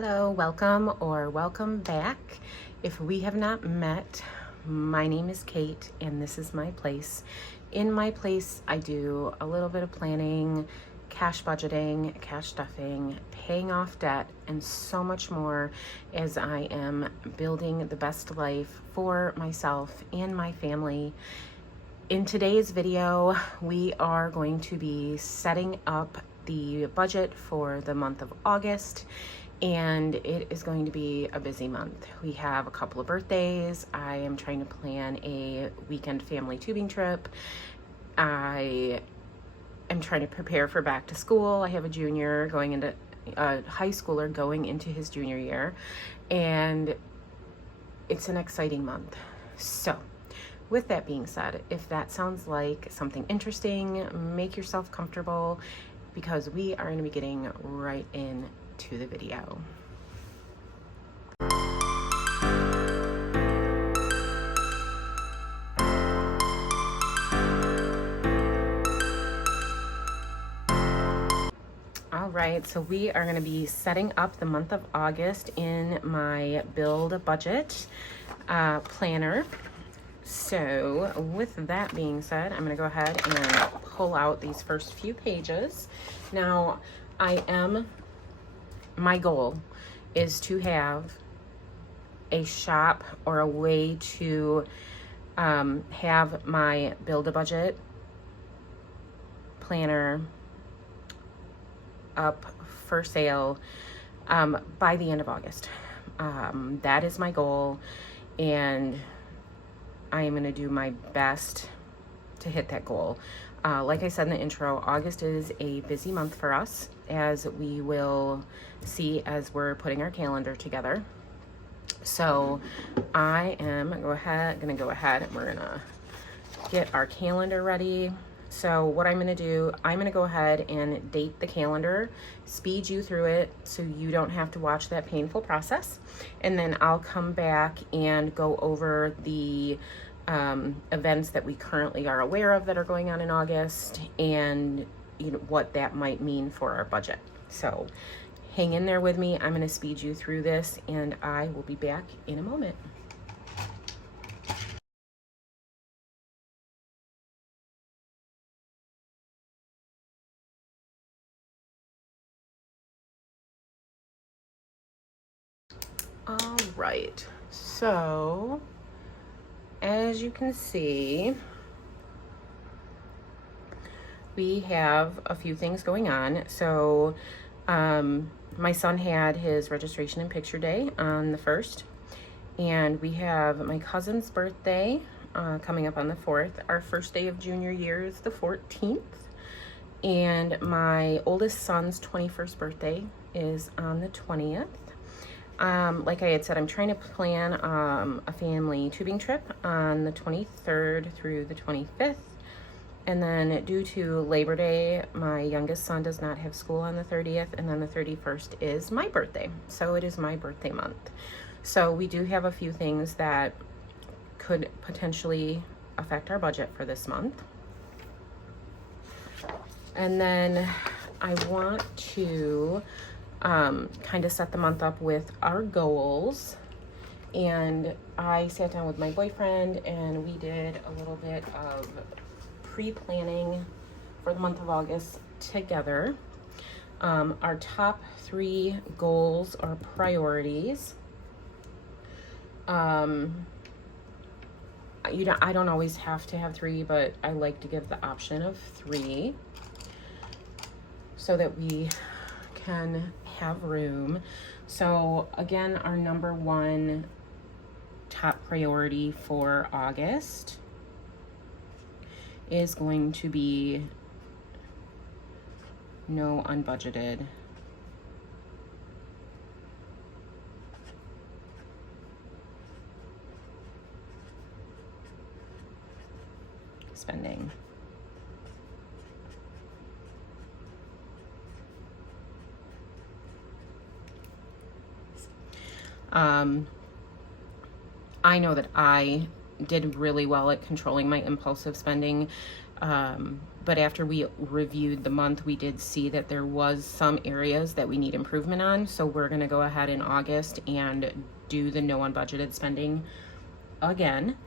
Hello, welcome or welcome back. If we have not met, my name is Kate and this is my place. In my place, I do a little bit of planning, cash budgeting, cash stuffing, paying off debt, and so much more as I am building the best life for myself and my family. In today's video, we are going to be setting up the budget for the month of August, and it is going to be a busy month. We have a couple of birthdays. I am trying to plan a weekend family tubing trip. I am trying to prepare for back to school. I have a junior going into a high schooler going into his junior year, and it's an exciting month. So with that being said, if that sounds like something interesting, make yourself comfortable because we are going to be getting right into the video. All right, so we are going to be setting up the month of August in my Build a Budget planner. So with that being said, I'm going to go ahead and pull out these first few pages. Now, my goal is to have a shop or a way to have my Build a Budget planner up for sale by the end of August. That is my goal, and I am going to do my best to hit that goal. Like I said in the intro, August is a busy month for us, as we will see as we're putting our calendar together. So I am going to go ahead and we're going to get our calendar ready. So what I'm going to do, I'm going to go ahead and date the calendar, speed you through it so you don't have to watch that painful process. And then I'll come back and go over the events that we currently are aware of that are going on in August, and what that might mean for our budget. So hang in there with me. I'm going to speed you through this, and I will be back in a moment. All right, so as you can see, we have a few things going on. So my son had his registration and picture day on the 1st, and we have my cousin's birthday coming up on the 4th. Our first day of junior year is the 14th, and my oldest son's 21st birthday is on the 20th. Like I had said, I'm trying to plan a family tubing trip on the 23rd through the 25th. And then due to Labor Day, my youngest son does not have school on the 30th, and then the 31st is my birthday. So it is my birthday month. So we do have a few things that could potentially affect our budget for this month. And then I want to kind of set the month up with our goals. And I sat down with my boyfriend and we did a little bit of pre-planning for the month of August together. Our top 3 goals or priorities. I don't always have to have 3, but I like to give the option of 3 so that we can have room. So again, our number 1 top priority for August is going to be no unbudgeted spending. I know that I did really well at controlling my impulsive spending but after we reviewed the month, we did see that there was some areas that we need improvement on. So we're gonna go ahead in August and do the no unbudgeted spending again.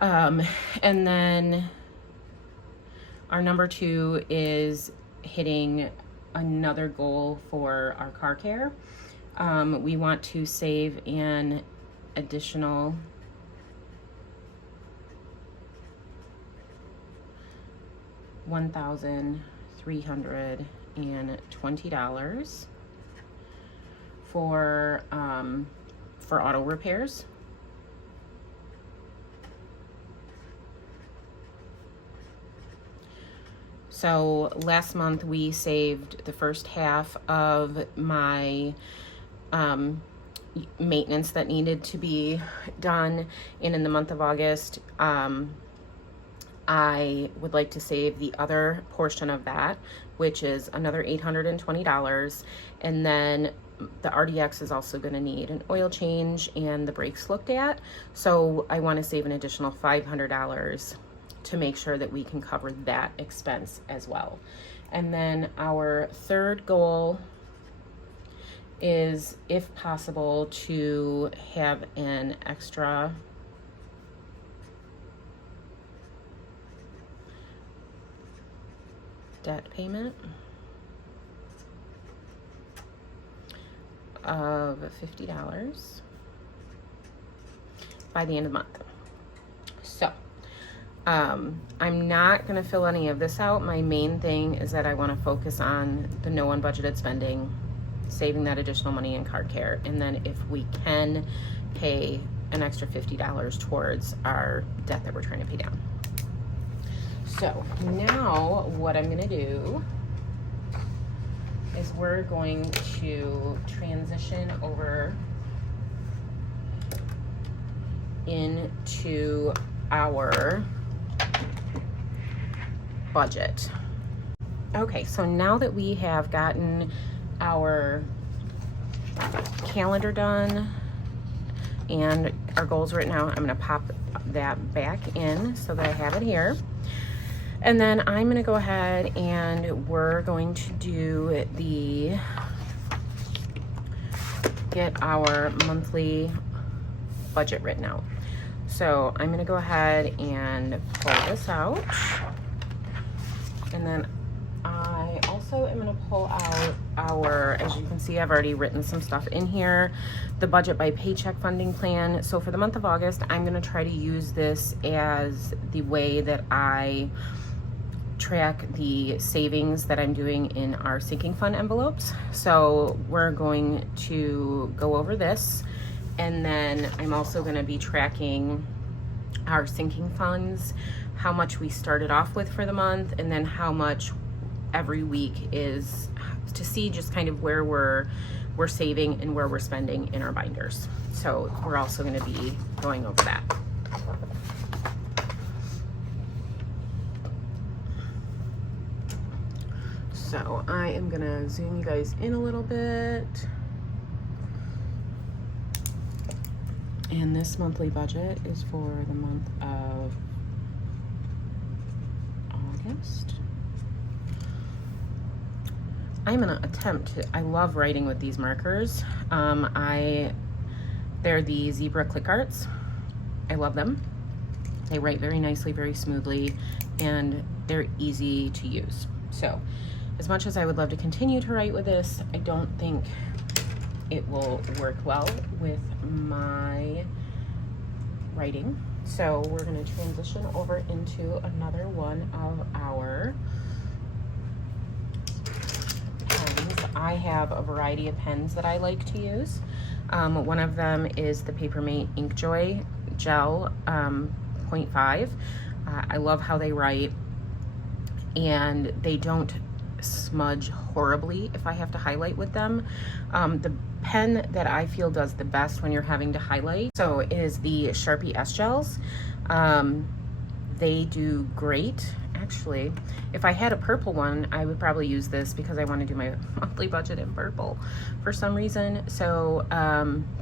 And then our number 2 is hitting another goal for our car care. We want to save an additional $1,320 for auto repairs. So last month we saved the first half of my maintenance that needed to be done, and in the month of August I would like to save the other portion of that, which is another $820, and then the RDX is also going to need an oil change and the brakes looked at, so I want to save an additional $500 to make sure that we can cover that expense as well. And then our third goal is, if possible, to have an extra debt payment of $50 by the end of the month. So I'm not going to fill any of this out. My main thing is that I want to focus on the no unbudgeted spending, saving that additional money in car care, and then if we can, pay an extra $50 towards our debt that we're trying to pay down. So now what I'm going to do is we're going to transition over into our budget. Okay, so now that we have gotten our calendar done and our goals written out, I'm going to pop that back in so that I have it here. And then I'm going to go ahead and we're going to do get our monthly budget written out. So I'm going to go ahead and pull this out. And then I also am going to pull out our, as you can see, I've already written some stuff in here, the budget by paycheck funding plan. So for the month of August, I'm going to try to use this as the way that I track the savings that I'm doing in our sinking fund envelopes. So we're going to go over this, and then I'm also going to be tracking our sinking funds, how much we started off with for the month, and then how much every week is, to see just kind of where we're saving and where we're spending in our binders. So we're also going to be going over that. So I am gonna zoom you guys in a little bit. And this monthly budget is for the month of August. I'm gonna attempt to, I love writing with these markers. They're the zebra click arts. I love them. They write very nicely, very smoothly, and they're easy to use. So as much as I would love to continue to write with this, I don't think it will work well with my writing. So we're going to transition over into another one of our pens. I have a variety of pens that I like to use. One of them is the Papermate Inkjoy Gel 0.5. I love how they write, and they don't smudge horribly if I have to highlight with them. The pen that I feel does the best when you're having to highlight so is the Sharpie S Gels. They do great. Actually, if I had a purple one, I would probably use this because I want to do my monthly budget in purple for some reason. So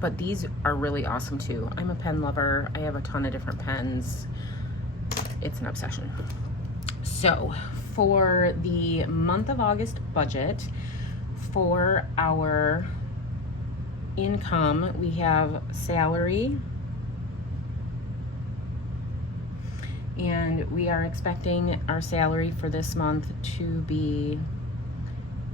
but these are really awesome too. I'm a pen lover. I have a ton of different pens. It's an obsession. So for the month of August budget, for our income, we have salary, and we are expecting our salary for this month to be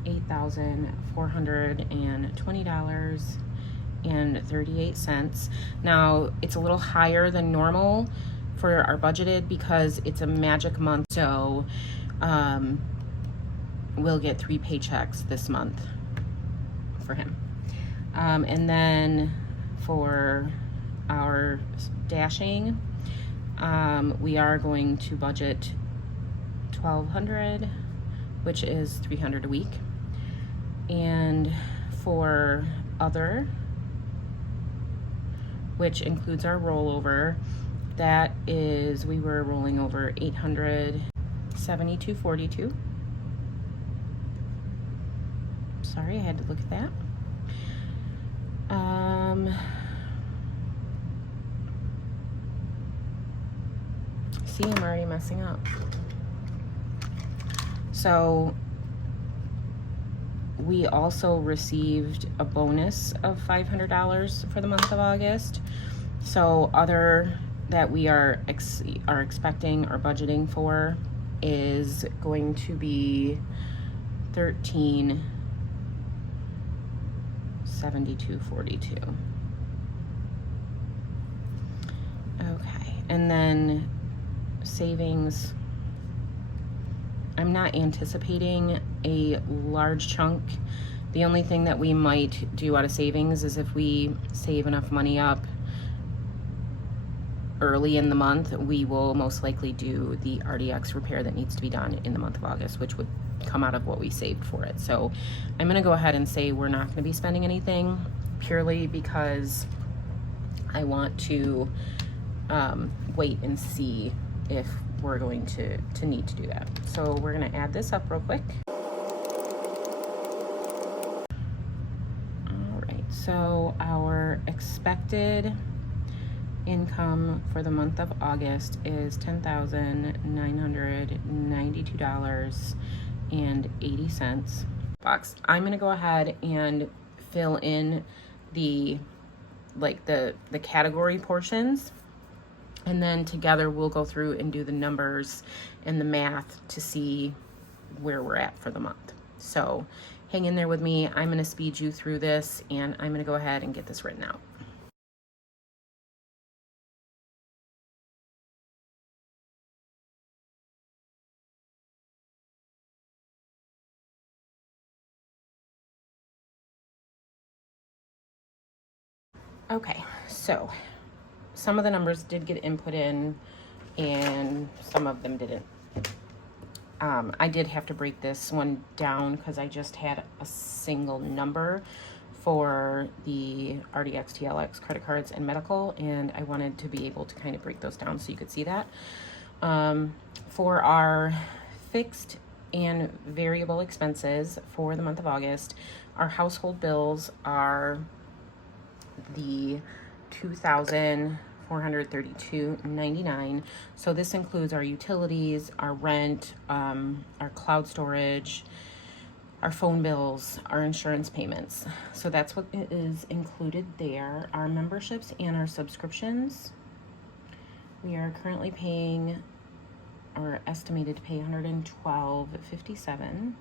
$8,420.38. Now, it's a little higher than normal for our budgeted because it's a magic month, so we'll get 3 paychecks this month for him. And then for our dashing, we are going to budget $1,200, which is $300 a week. And for other, which includes our rollover, that is, we were rolling over $872.42. Sorry, I had to look at that. See, I'm already messing up. So we also received a bonus of $500 for the month of August. So other that we are expecting or budgeting for is going to be $1372.42. Okay, and then savings, I'm not anticipating a large chunk. The only thing that we might do out of savings is if we save enough money up early in the month, we will most likely do the RDX repair that needs to be done in the month of August, which would come out of what we saved for it. So I'm gonna go ahead and say we're not gonna be spending anything, purely because I want to wait and see if we're going to need to do that. So we're gonna add this up real quick. All right, so our expected income for the month of August is $10,992.80. I'm gonna go ahead and fill in the category portions, and then together we'll go through and do the numbers and the math to see where we're at for the month. So hang in there with me. I'm gonna speed you through this, and I'm gonna go ahead and get this written out. Okay, so some of the numbers did get input in and some of them didn't. I did have to break this one down because I just had a single number for the RDX, TLX, credit cards, and medical, and I wanted to be able to kind of break those down so you could see that. For our fixed and variable expenses for the month of August, our household bills are the $2,432.99. So this includes our utilities, our rent, our cloud storage, our phone bills, our insurance payments. So that's what is included there. Our memberships and our subscriptions, we are currently paying, or estimated to pay, $112.57.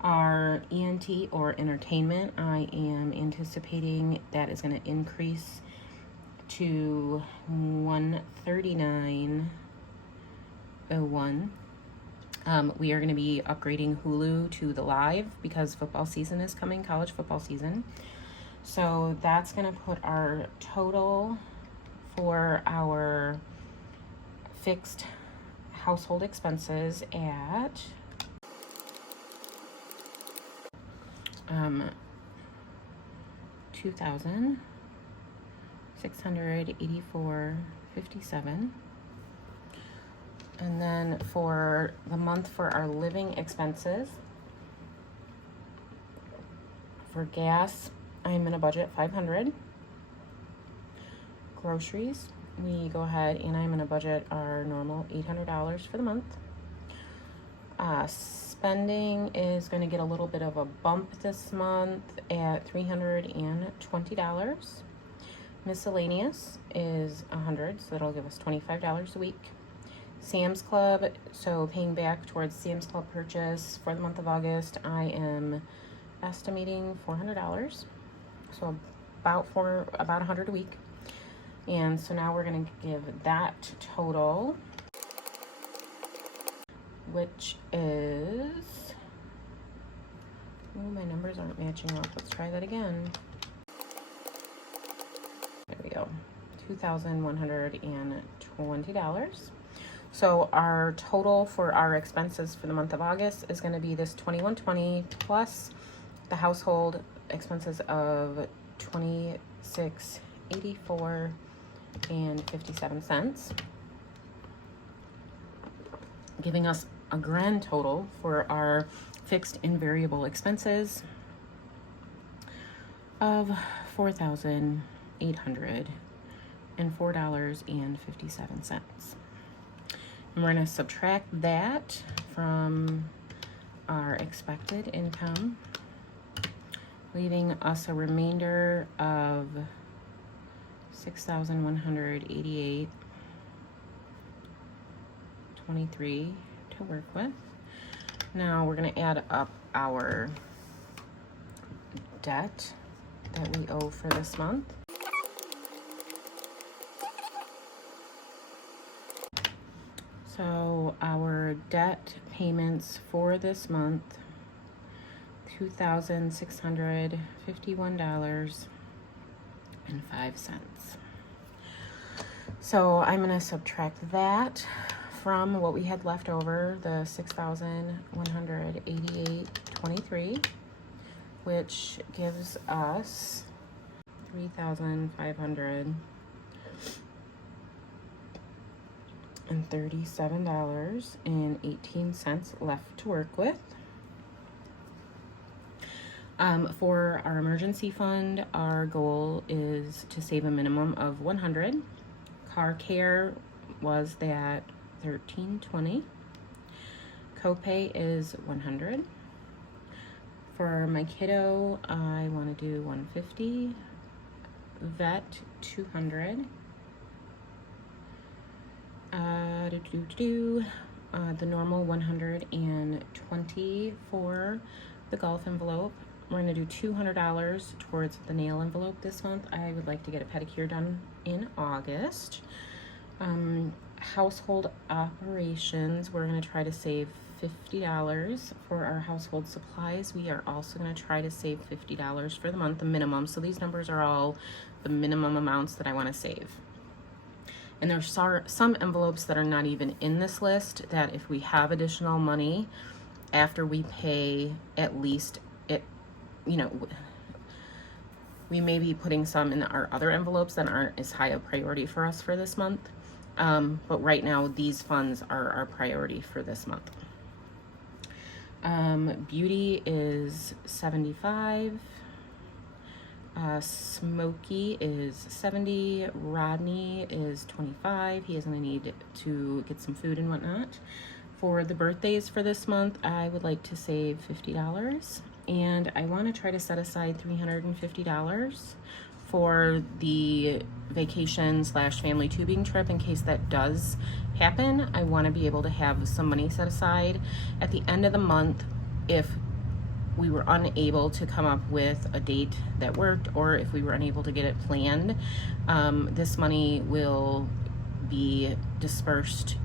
Our ENT, or entertainment, I am anticipating that is going to increase to $139.01. We are going to be upgrading Hulu to the live because football season is coming, college football season. So that's going to put our total for our fixed household expenses at $2,684.57. And then for the month for our living expenses, for gas, I'm gonna budget $500. Groceries, we go ahead and I'm gonna budget our normal $800 for the month. Spending is going to get a little bit of a bump this month at $320. Miscellaneous is $100, so that'll give us $25 a week. Sam's Club, so paying back towards Sam's Club purchase for the month of August, I am estimating $400, so about $100 a week. And so now we're going to give that total, which is, oh, my numbers aren't matching up. Let's try that again. There we go, $2,120. So our total for our expenses for the month of August is going to be this $2,120 plus the household expenses of $26.84 and 57 cents, giving us a grand total for our fixed and variable expenses of $4,804.57. And we're going to subtract that from our expected income, leaving us a remainder of $6,188.23 to work with. Now we're going to add up our debt that we owe for this month. So our debt payments for this month, $2,651.05. So I'm going to subtract that from what we had left over, the $6,188.23, which gives us $3,537.18 left to work with. For our emergency fund, our goal is to save a minimum of $100. Car care was that $13.20. Copay is $100. For my kiddo, I want to do $150. Vet, $200. The normal $120 for the golf envelope. We're going to do $200 towards the nail envelope this month. I would like to get a pedicure done in August. Household operations, we're going to try to save $50 for our household supplies. We are also going to try to save $50 for the month, the minimum. So these numbers are all the minimum amounts that I want to save. And there's some envelopes that are not even in this list that if we have additional money after we pay at least it, we may be putting some in our other envelopes that aren't as high a priority for us for this month. But right now, these funds are our priority for this month. Beauty is $75. Smokey is $70. Rodney is $25. He is going to need to get some food and whatnot. For the birthdays for this month, I would like to save $50. And I want to try to set aside $350 for the vacation / family tubing trip in case that does happen. I want to be able to have some money set aside at the end of the month if we were unable to come up with a date that worked, or if we were unable to get it planned. This money will be dispersed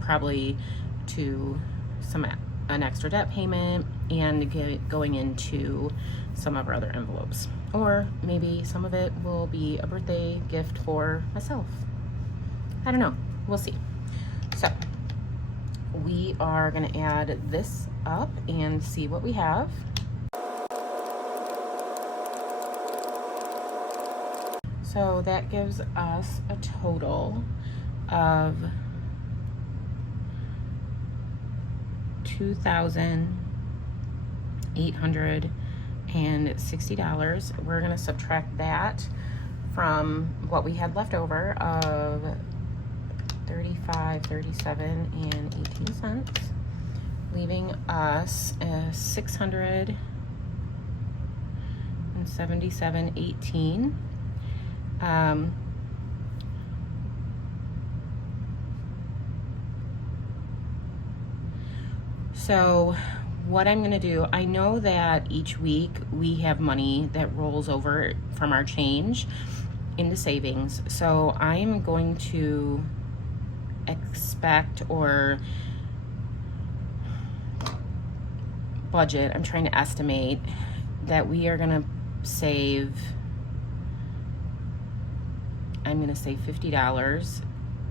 probably to an extra debt payment and going into some of our other envelopes. Or maybe some of it will be a birthday gift for myself. I don't know. We'll see. So we are going to add this up and see what we have. So that gives us a total of $2,860. We're going to subtract that from what we had left over of $35, $37, and 18 cents, leaving us $677.18. So what I'm gonna do, I know that each week we have money that rolls over from our change into savings. So I am going to expect or budget, I'm trying to estimate that we are gonna save, I'm gonna say $50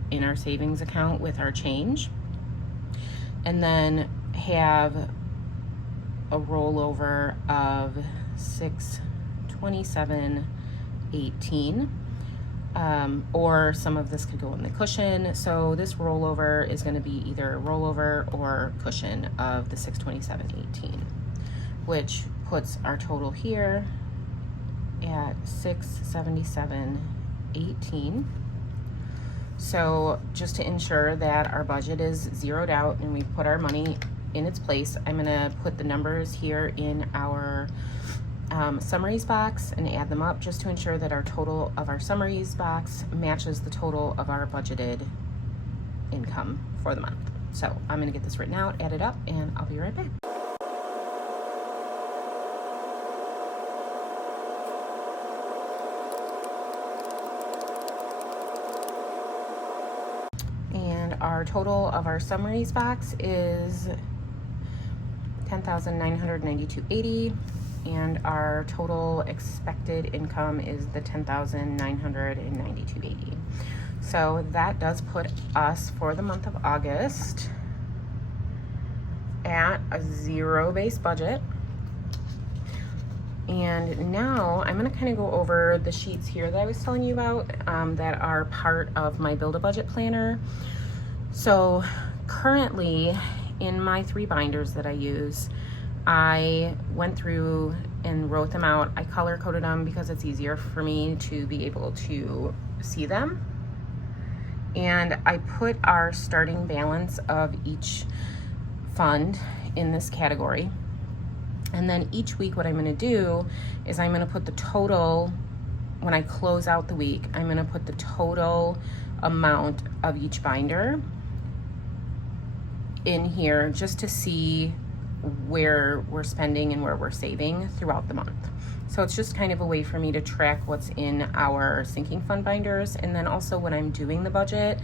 in our savings account with our change, and then have a rollover of $627.18, or some of this could go in the cushion. So this rollover is going to be either a rollover or cushion of the $627.18, which puts our total here at $677.18. So just to ensure that our budget is zeroed out and we put our money in its place, I'm gonna put the numbers here in our summaries box and add them up just to ensure that our total of our summaries box matches the total of our budgeted income for the month. So I'm gonna get this written out, add it up, and I'll be right back. And our total of our summaries box is $10,992.80, and our total expected income is the $10,992.80. So that does put us for the month of August at a zero-based budget. And now I'm gonna kind of go over the sheets here that I was telling you about that are part of my Build-A-Budget planner. So currently in my 3 binders that I use, I went through and wrote them out. I color coded them because it's easier for me to be able to see them. And I put our starting balance of each fund in this category. And then each week what I'm gonna do is I'm gonna put the total, when I close out the week, I'm gonna put the total amount of each binder in here just to see where we're spending and where we're saving throughout the month. So it's just kind of a way for me to track what's in our sinking fund binders. And then also when I'm doing the budget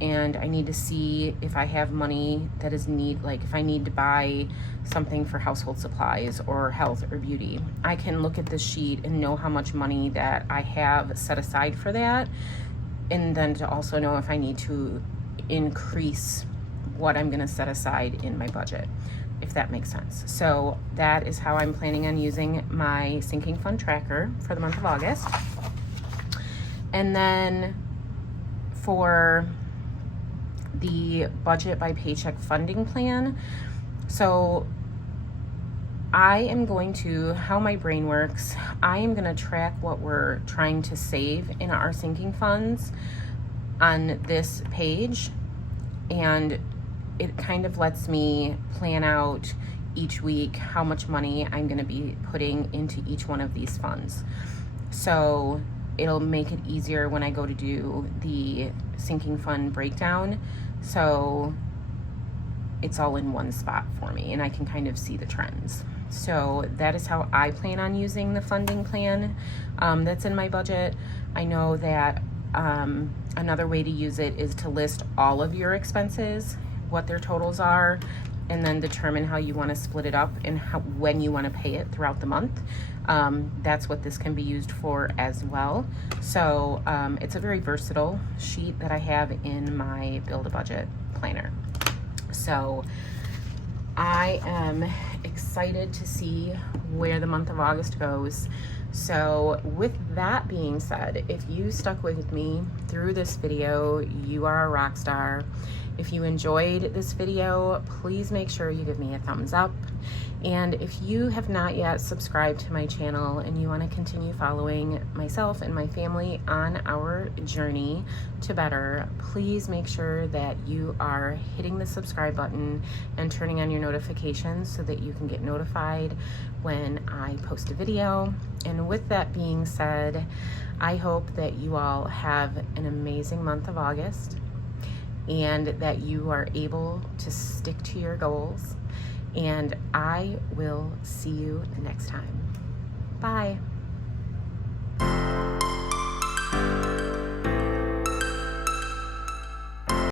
and I need to see if I have money that is like if I need to buy something for household supplies or health or beauty, I can look at this sheet and know how much money that I have set aside for that. And then to also know if I need to increase what I'm gonna set aside in my budget, if that makes sense. So that is how I'm planning on using my sinking fund tracker for the month of August. And then for the budget by paycheck funding plan, so I am going to, how my brain works, I am gonna track what we're trying to save in our sinking funds on this page, and it kind of lets me plan out each week how much money I'm gonna be putting into each one of these funds. So it'll make it easier when I go to do the sinking fund breakdown. So it's all in one spot for me and I can kind of see the trends. So that is how I plan on using the funding plan that's in my budget. I know that another way to use it is to list all of your expenses, what their totals are, and then determine how you want to split it up and when you want to pay it throughout the month. That's what this can be used for as well. So it's a very versatile sheet that I have in my Build-A-Budget planner. So I am excited to see where the month of August goes. So with that being said, if you stuck with me through this video, you are a rock star. If you enjoyed this video, please make sure you give me a thumbs up. And if you have not yet subscribed to my channel and you want to continue following myself and my family on our journey to better, please make sure that you are hitting the subscribe button and turning on your notifications so that you can get notified when I post a video. And with that being said, I hope that you all have an amazing month of August and that you are able to stick to your goals. And I will see you next time. Bye.